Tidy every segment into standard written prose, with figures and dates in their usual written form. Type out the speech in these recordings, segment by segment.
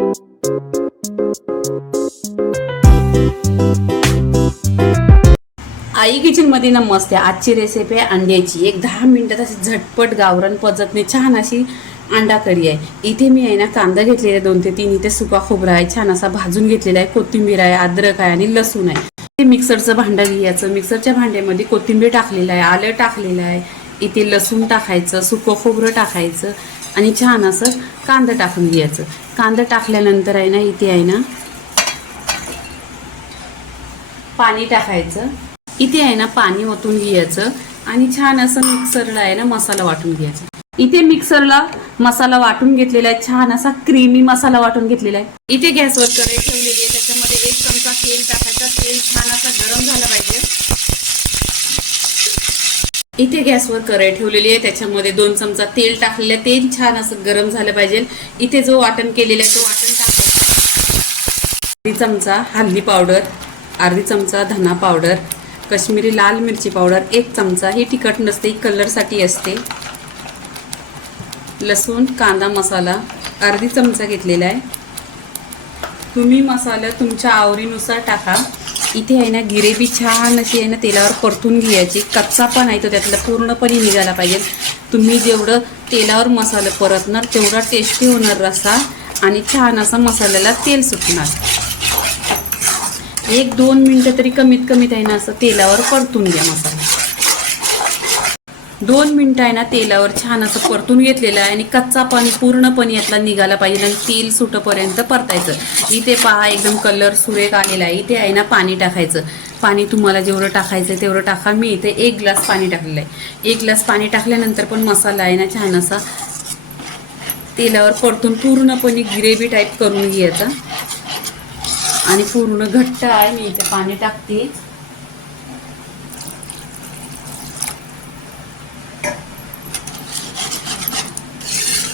आई kitchen मध्ये नमस्ते। आजची recipe आहे अंड्याची। एक 10 मिनिटात अशी झटपट गावरान पद्धतीने छान अशी अंडा करी आहे। इथे मी आहे ना कांदा घेतलेला 2 ते 3, इथे सुका खोबरा आहे छान असा भाजून घेतलेला आहे, कोथिंबीर आहे, अद्रक आहे आणि लसूण आहे। ते मिक्सरचं भांडं घ्यायचं, मिक्सरच्या भांड्यामध्ये कोथिंबीर टाकलेलं आहे, आलं टाकलेलं आहे, इथे लसूण टाकायचं, सुकं खोबरं टाकायचं आणि छान असं कांदा टाकून घ्यायचं। कांदा टाकल्यानंतर आहे ना इथे आहे ना पाणी टाकायचं। इथे आहे ना पाणी ओतून घ्यायचं आणि छान असं मिक्सरला आहे ना मसाला वाटून घ्यायचा। इथे मिक्सरला मसाला वाटून घेतलेला आहे, छान असा क्रीमी मसाला वाटून घेतलेला आहे। इथे गॅसवर कढई ठेवलेली आहे, त्याच्यामध्ये 1 चमचा तेल टाकायचं। तेल छान असं गरम झालं पाहिजे। इथे गॅसवर कढई ठेवलेली आहे, त्याच्यामध्ये 2 चमचा तेल टाकलेलं आहे। तेल छान असं गरम झालं पाहिजे। इथे जो वाटण केलेलं आहे तो वाटण टाकायचं। 1 चमचा हळदी पावडर, अर्धी चमचा धना पावडर, कश्मीरी लाल मिरची पावडर 1 चमचा, ही तिखट नसते, कलरसाठी असते। लसूण कांदा मसाला अर्धी चमचा घेतलेला आहे। तुम्ही मसाला तुमच्या आवडीनुसार टाका। इथे आहे ना गिरेवी छान अशी आहे ना तेलावर परतून घ्यायची। कच्चा पण आहे तो त्यातला पूर्णपणे निघाला पाहिजे। तुम्ही जेवढं तेलावर मसाला परतणार तेवढा टेस्टी होणार रस्सा आणि छान असा मसाल्याला तेल सुटणार। 1-2 मिनिटं तरी कमीत कमीत आहे ना असं तेलावर परतून घ्या मसाला। 2 मिनिटं आहे ना तेलावर छान असं परतून घेतलेलं आहे आणि कच्चा पण पूर्णपणे यातला निघाला पाहिजे आणि तेल सुटेपर्यंत परतायचं। इथे पहा एकदम कलर सुरेख आलेला आहे। इथे आहे ना पाणी टाकायचं। पाणी तुम्हाला जेवढं टाकायचं तेवढं टाका। मी इथे 1 ग्लास पाणी टाकलेलं आहे। 1 ग्लास पाणी टाकल्यानंतर पण मसाला आहे ना छान असा तेलावर परतून पूर्णपणे ग्रेव्ही टाईप करून घ्यायचा आणि पूर्ण घट्ट आहे। मी इथे पाणी टाकते।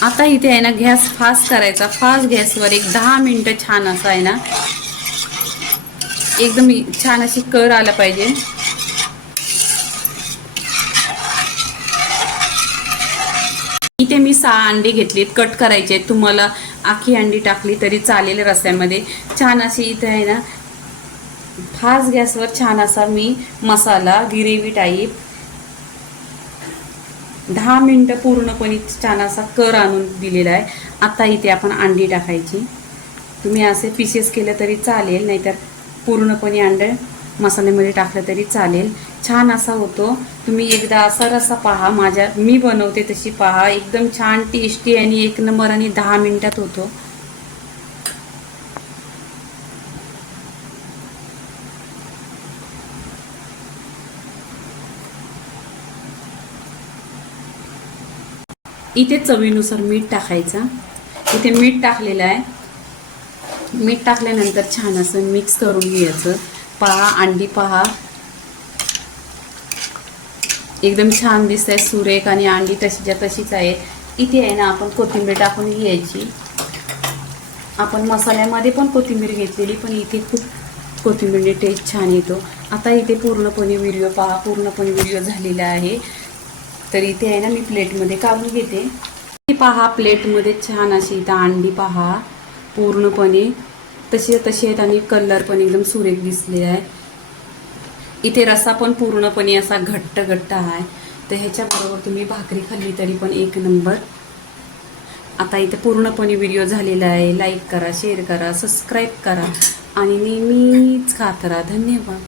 आता इथे आहे ना गॅस फास्ट करायचा। फास्ट गॅसवर 10 मिनिटं छान असं आहे ना एकदम छान अशी कर आला पाहिजे। इथे मी 6 अंडी घेतलीत, कट करायचे। तुम्हाला आखी अंडी टाकली तरी चालेल रस्स्यामध्ये। छान अशी इथे आहे ना फास्ट गॅसवर छान असा मी मसाला ग्रेव्ही टाईप 10 मिनिटं पूर्णपणे छान असा कर आणून दिलेला आहे। आता इथे आपण अंडी टाकायची। तुम्ही असे पीसेस केले तरी चालेल, नाहीतर पूर्णपणे अंडे मसाल्यामध्ये टाकलं तरी चालेल। छान असा होतो। तुम्ही एकदा असा रस्सा पहा, मी बनवते तशी पहा, एकदम छान टेस्टी आणि 1 नंबर आणि 10 मिनिटात होतो। इथे चवीनुसार मीठ टाकायचं। इथे मीठ टाकलेलं आहे। मीठ टाकल्यानंतर छान असं मिक्स करून घ्यायचं। पहा अंडी पहा एकदम छान दिसते सुरेख आणि अंडी तशीच्या तशीच आहे। इथे आहे ना आपण कोथिंबीर टाकून घ्यायची। आपण मसाल्यामध्ये पण कोथिंबीर घेतलेली, पण इथे खूप कोथिंबीरने टेस्ट छान येतो। आता इथे पूर्णपणे व्हिडिओ पहा, पूर्णपणे व्हिडिओ झालेला आहे। तर इथे आहे ना मी प्लेटमध्ये काढून घेते। पहा प्लेटमध्ये छान अशी इथं अंडी पहा पूर्णपणे तशी आहेत आणि कलर पण एकदम सुरेख दिसले आहे। इथे रस्सा पण पूर्णपणे असा घट्ट आहे। तर ह्याच्याबरोबर तुम्ही भाकरी खाल्ली तरी पण 1 नंबर। आता इथे पूर्णपणे व्हिडिओ झालेला आहे। लाईक करा, शेअर करा, सबस्क्राईब करा आणि नेहमीच खात राहा। धन्यवाद।